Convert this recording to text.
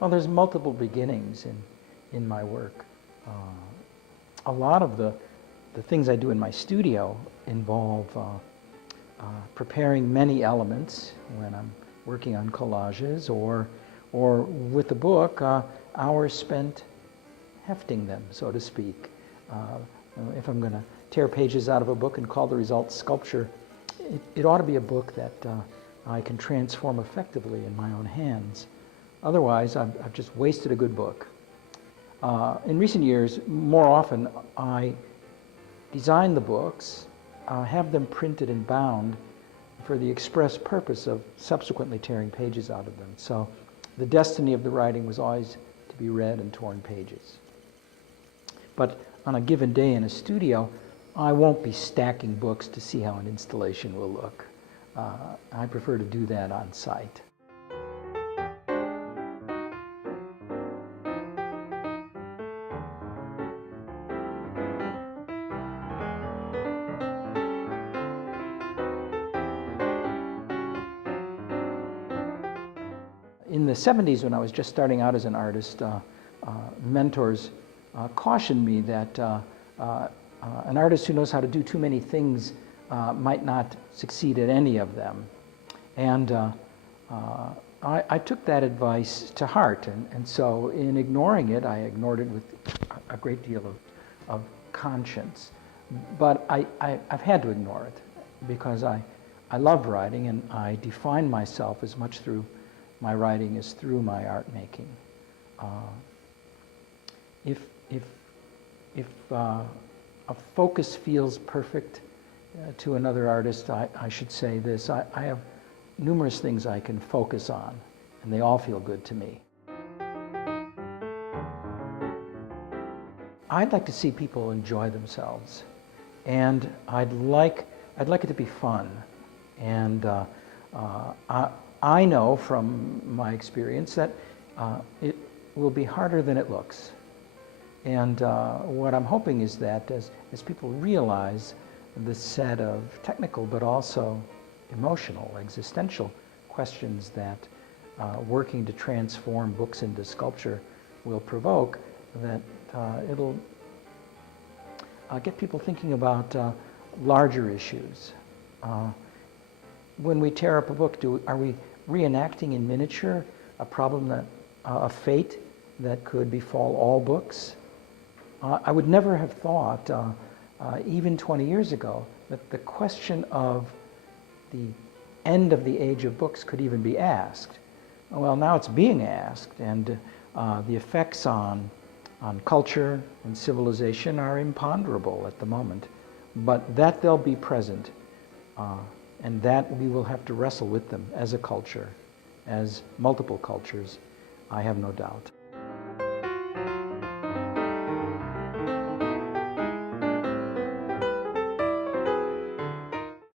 Well, there's multiple beginnings in my work. A lot of the things I do in my studio involve preparing many elements when I'm working on collages, or with the book, hours spent hefting them, so to speak. If I'm going to tear pages out of a book and call the result sculpture, it ought to be a book that I can transform effectively in my own hands. Otherwise, I've just wasted a good book. In recent years, more often, I design the books, have them printed and bound for the express purpose of subsequently tearing pages out of them. So the destiny of the writing was always to be read and torn pages. But on a given day in a studio, I won't be stacking books to see how an installation will look. I prefer to do that on site. In the 70s, when I was just starting out as an artist, mentors cautioned me that an artist who knows how to do too many things might not succeed at any of them. And I took that advice to heart, and so in ignoring it, I ignored it with a great deal of conscience. But I've had to ignore it because I love writing, and I define myself as much through my writing as through my art making. If a focus feels perfect to another artist, I should say this: I have numerous things I can focus on, and they all feel good to me. I'd like to see people enjoy themselves, and I'd like it to be fun. And I know from my experience that it will be harder than it looks. And what I'm hoping is that as people realize the set of technical but also emotional, existential questions that working to transform books into sculpture will provoke, that it'll get people thinking about larger issues. When we tear up a book, are we reenacting in miniature a problem a fate that could befall all books? I would never have thought, even 20 years ago, that the question of the end of the age of books could even be asked. Well, now it's being asked, and the effects on culture and civilization are imponderable at the moment, but that they'll be present, and that we will have to wrestle with them as a culture, as multiple cultures, I have no doubt.